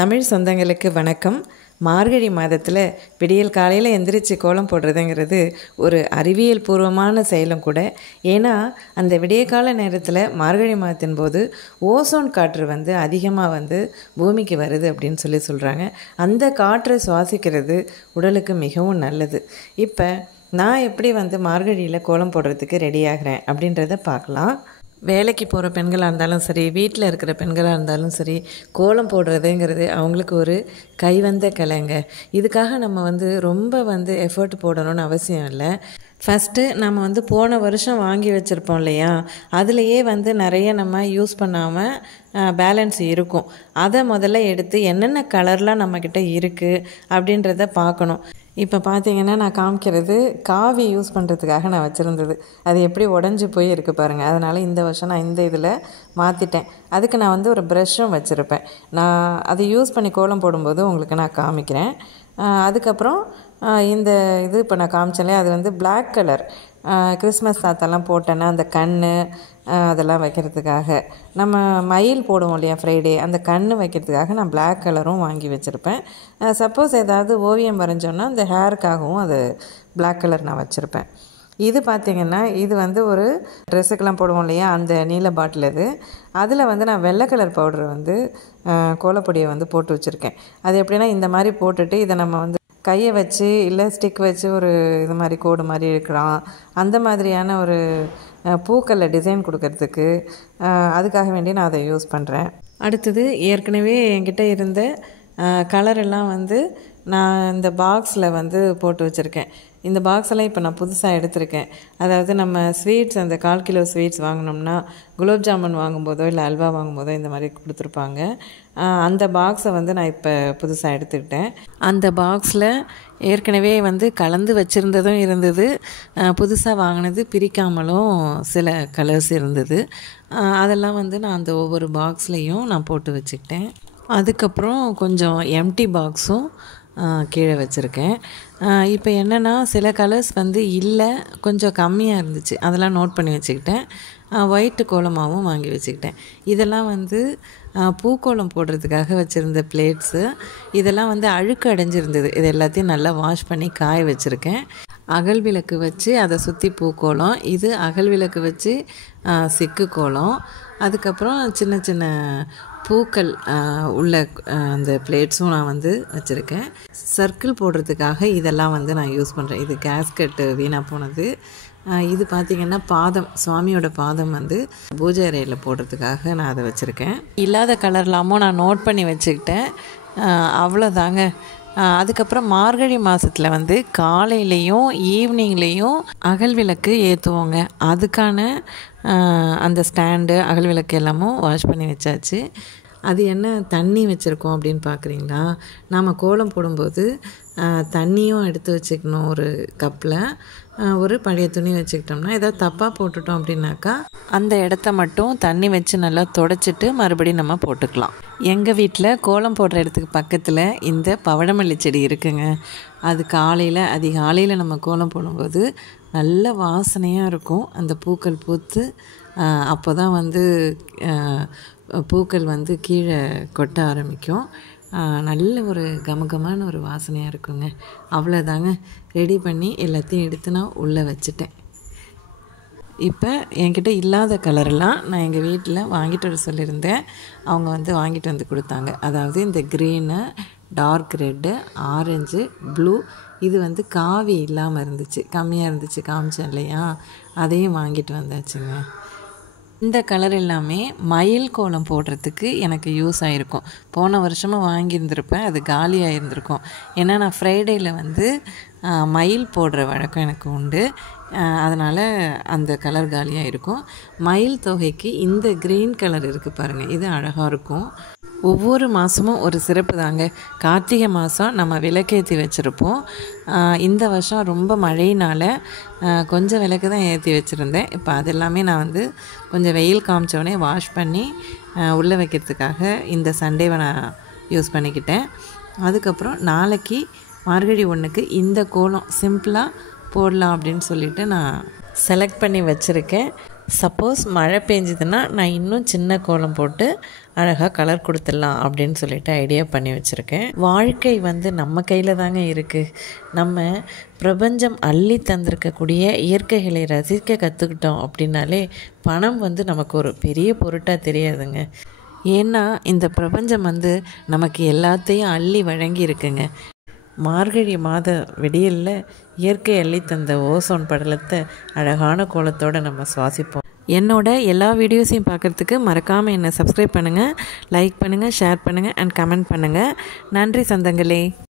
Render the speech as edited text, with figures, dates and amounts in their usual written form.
தமிழ் சொந்தங்களுக்கு வணக்கம். மார்கழி மாதத்தில் விடியல் காலையில் எந்திரிச்சு கோலம் போடுறதுங்கிறது ஒரு அறிவியல் பூர்வமான செயலும் கூட. ஏன்னா அந்த விடியற்கால நேரத்தில் மார்கழி மாதத்தின் போது ஓசோன் காற்று அதிகமாக பூமிக்கு வருது அப்படின்னு சொல்கிறாங்க. அந்த காற்றை சுவாசிக்கிறது உடலுக்கு மிகவும் நல்லது. இப்போ நான் எப்படி மார்கழியில் கோலம் போடுறதுக்கு ரெடி ஆகிறேன் அப்படின்றத பார்க்கலாம். வேலைக்கு போகிற பெண்களாக இருந்தாலும் சரி, வீட்டில் இருக்கிற பெண்களாக இருந்தாலும் சரி, கோலம் போடுறதுங்கிறது அவங்களுக்கு ஒரு கைவந்த கலைங்க. இதுக்காக நம்ம ரொம்ப எஃபர்ட் போடணும்னு அவசியம் இல்லை. ஃபஸ்ட்டு நம்ம போன வருஷம் வாங்கி வச்சுருப்போம் இல்லையா, அதுலேயே நிறைய நம்ம யூஸ் பண்ணாமல் பேலன்ஸ் இருக்கும். அதை முதல்ல எடுத்து என்னென்ன கலர்லாம் நம்மக்கிட்ட இருக்குது அப்படின்றத பார்க்கணும். இப்போ பார்த்தீங்கன்னா நான் காமிக்கிறது காவி யூஸ் பண்ணுறதுக்காக நான் வச்சுருந்தது. அது எப்படி உடஞ்சி போய் இருக்குது பாருங்கள். அதனால் இந்த வருஷம் நான் இந்த இதில் மாற்றிட்டேன். அதுக்கு நான் ஒரு ப்ரஷ்ஷும் வச்சுருப்பேன். நான் அதை யூஸ் பண்ணி கோலம் போடும்போது உங்களுக்கு நான் காமிக்கிறேன். அதுக்கப்புறம் இந்த இது இப்போ நான் காமிச்சேன்லே அது பிளாக் கலர் கிறிஸ்மஸ் தாத்தெல்லாம் போட்டேன்னா அந்த கண் அதெல்லாம் வைக்கிறதுக்காக, நம்ம மயில் போடுவோம் இல்லையா ஃப்ரைடே, அந்த கண் வைக்கிறதுக்காக நான் பிளாக் கலரும் வாங்கி வச்சுருப்பேன். சப்போஸ் ஏதாவது ஓவியம் வரைஞ்சோன்னா அந்த ஹேருக்காகவும் அது பிளாக் கலர் நான் வச்சுருப்பேன். இது பார்த்திங்கன்னா இது ஒரு ட்ரெஸ்ஸுக்கெல்லாம் போடுவோம் இல்லையா, அந்த நீல பாட்டில் இது. அதில் நான் வெள்ளை கலர் பவுடர் கோலப்பொடியை போட்டு வச்சுருக்கேன். அது எப்படின்னா இந்த மாதிரி போட்டுட்டு இதை நம்ம கையை வச்சு இல்லை ஸ்டிக் வச்சு ஒரு இது மாதிரி கோடு மாதிரி இருக்கிறான், அந்த மாதிரியான ஒரு பூக்களில் டிசைன் கொடுக்கறதுக்கு அதுக்காக வேண்டி நான் அதை யூஸ் பண்ணுறேன். அடுத்தது ஏற்கனவே என்கிட்ட இருந்த கலரெல்லாம் நான் இந்த பாக்ஸில் போட்டு வச்சுருக்கேன். இந்த பாக்ஸெல்லாம் இப்போ நான் புதுசாக எடுத்திருக்கேன். அதாவது நம்ம ஸ்வீட்ஸ் அந்த 1/4 கிலோ ஸ்வீட்ஸ் வாங்கினோம்னா, குலோப் ஜாமுன் வாங்கும்போதோ இல்லை அல்வா வாங்கும்போதோ இந்த மாதிரி கொடுத்துருப்பாங்க. அந்த பாக்ஸை நான் இப்போ புதுசாக எடுத்துக்கிட்டேன். அந்த பாக்ஸில் ஏற்கனவே கலந்து வச்சுருந்ததும் இருந்தது, புதுசாக வாங்கினது பிரிக்காமலும் சில கலர்ஸ் இருந்தது. அதெல்லாம் நான் அந்த ஒவ்வொரு பாக்ஸ்லேயும் நான் போட்டு வச்சுக்கிட்டேன். அதுக்கப்புறம் கொஞ்சம் எம்டி பாக்ஸும் கீழே வச்சுருக்கேன். இப்போ என்னென்னா சில கலர்ஸ் இல்லை, கொஞ்சம் கம்மியாக இருந்துச்சு, அதெல்லாம் நோட் பண்ணி வச்சுக்கிட்டேன். ஒயிட்டு கோலமாகவும் வாங்கி வச்சுக்கிட்டேன். இதெல்லாம் பூக்கோலம் போடுறதுக்காக வச்சுருந்த பிளேட்ஸு. இதெல்லாம் அழுக்கு அடைஞ்சிருந்தது. இது எல்லாத்தையும் நல்லா வாஷ் பண்ணி காய வச்சுருக்கேன். அகல் விளக்கு வச்சு அதை சுற்றி பூக்கோலம், இது அகல் விளக்கு வச்சு சிக்கு கோலம். அதுக்கப்புறம் சின்ன சின்ன பூக்கள் உள்ள அந்த பிளேட்ஸும் நான் வச்சுருக்கேன். சர்க்கிள் போடுறதுக்காக இதெல்லாம் நான் யூஸ் பண்ணுறேன். இது கேஸ்கட்டு வீணாக போனது. இது பார்த்திங்கன்னா பாதம், சுவாமியோட பாதம் பூஜை அறையில் போடுறதுக்காக நான் அதை வச்சுருக்கேன். இல்லாத கலர்லாமும் நான் நோட் பண்ணி வச்சுக்கிட்டேன். அவ்வளோதாங்க. அதுக்கப்புறம் மார்கழி மாதத்தில் காலையிலையும் ஈவினிங்லேயும் அகல் விளக்கு ஏற்றுவோங்க. அதுக்கான அந்த ஸ்டாண்டு அகல் விளக்கு எல்லாமும் வாஷ் பண்ணி வச்சாச்சு. அது என்ன தண்ணி வச்சுருக்கோம் அப்படின்னு பார்க்குறீங்களா, நாம் கோலம் போடும்போது தண்ணியும் எடுத்து வச்சுக்கணும். ஒரு கப்பில் ஒரு பழைய துணி வச்சுக்கிட்டோம்னா, ஏதாவது தப்பாக போட்டுட்டோம் அப்படின்னாக்கா அந்த இடத்த மட்டும் தண்ணி வச்சு நல்லா தொடச்சிட்டு மறுபடியும் நம்ம போட்டுக்கலாம். எங்கள் வீட்டில் கோலம் போடுற இடத்துக்கு பக்கத்தில் இந்த பவழமல்லி செடி இருக்குங்க. அது அதிகாலையில் நம்ம கோலம் போடும்போது நல்ல வாசனையாக இருக்கும். அந்த பூக்கள் பூத்து அப்போ தான் பூக்கள் கீழே கொட்ட ஆரம்பிக்கும். நல்ல ஒரு கமகமான ஒரு வாசனையாக இருக்குங்க. அவ்வளோதாங்க, ரெடி பண்ணி எல்லாத்தையும் எடுத்து நான் உள்ளே வச்சுட்டேன். இப்போ என்கிட்ட இல்லாத கலரெல்லாம் நான் எங்கள் வீட்டில் வாங்கிட்டு வர சொல்லியிருந்தேன். அவங்க வாங்கிட்டு வந்து கொடுத்தாங்க. அதாவது இந்த green, dark red, orange, blue. இது காவி இல்லாமல் இருந்துச்சு, கம்மியாக இருந்துச்சு, காமிச்சேன் இல்லையா, அதையும் வாங்கிட்டு வந்தாச்சுங்க. இந்த கலர் எல்லாமே மயில் கோலம் போடுறதுக்கு எனக்கு யூஸ் ஆகிருக்கும். போன வருஷமும் வாங்கியிருந்திருப்பேன், அது காலியாக இருந்திருக்கும். ஏன்னா நான் ஃப்ரைடேயில் மயில் போடுற வழக்கம் எனக்கு உண்டு. அதனால் அந்த கலர் காலியாக இருக்கும். மயில் தொகைக்கு இந்த க்ரீன் கலர் இருக்குது பாருங்கள், இது அழகாக இருக்கும். ஒவ்வொரு மாதமும் ஒரு சிறப்பு தாங்க. கார்த்திகை மாதம் நம்ம விளக்கேற்றி வச்சுருப்போம். இந்த வருஷம் ரொம்ப மழையினால் கொஞ்சம் விளக்கு தான் ஏற்றி வச்சுருந்தேன். இப்போ அது எல்லாமே நான் கொஞ்சம் வெயில் காமிச்சோடனே வாஷ் பண்ணி உள்ளே வைக்கிறதுக்காக இந்த சண்டேவை நான் யூஸ் பண்ணிக்கிட்டேன். அதுக்கப்புறம் நாளைக்கு மார்கழி 1க்கு இந்த கோலம் சிம்பிளாக போடலாம் அப்படின்னு சொல்லிட்டு நான் செலக்ட் பண்ணி வச்சுருக்கேன். சப்போஸ் மழை பெஞ்சதுன்னா நான் இன்னும் சின்ன கோலம் போட்டு அழகாக கலர் கொடுத்துடலாம் அப்படின்னு சொல்லிட்டு ஐடியா பண்ணி வச்சுருக்கேன். வாழ்க்கை நம்ம கையில் தாங்க இருக்குது. நம்ம பிரபஞ்சம் அள்ளி தந்திருக்கக்கூடிய இயற்கைகளை ரசிக்க கற்றுக்கிட்டோம் அப்படின்னாலே பணம் நமக்கு ஒரு பெரிய பொருட்டாக தெரியாதுங்க. ஏன்னா இந்த பிரபஞ்சம் நமக்கு எல்லாத்தையும் அள்ளி வழங்கி இருக்குங்க. மார்கழி மாத விடியலில் இயற்கை அள்ளி தந்த ஓசோன் படலத்தை அழகான கோலத்தோடு நம்ம சுவாசிப்போம். என்னோட எல்லா வீடியோஸையும் பார்க்குறதுக்கு மறக்காமல் என்னை சப்ஸ்கிரைப் பண்ணுங்கள், லைக் பண்ணுங்கள், ஷேர் பண்ணுங்கள் அண்ட் கமெண்ட் பண்ணுங்கள். நன்றி சொந்தங்களே.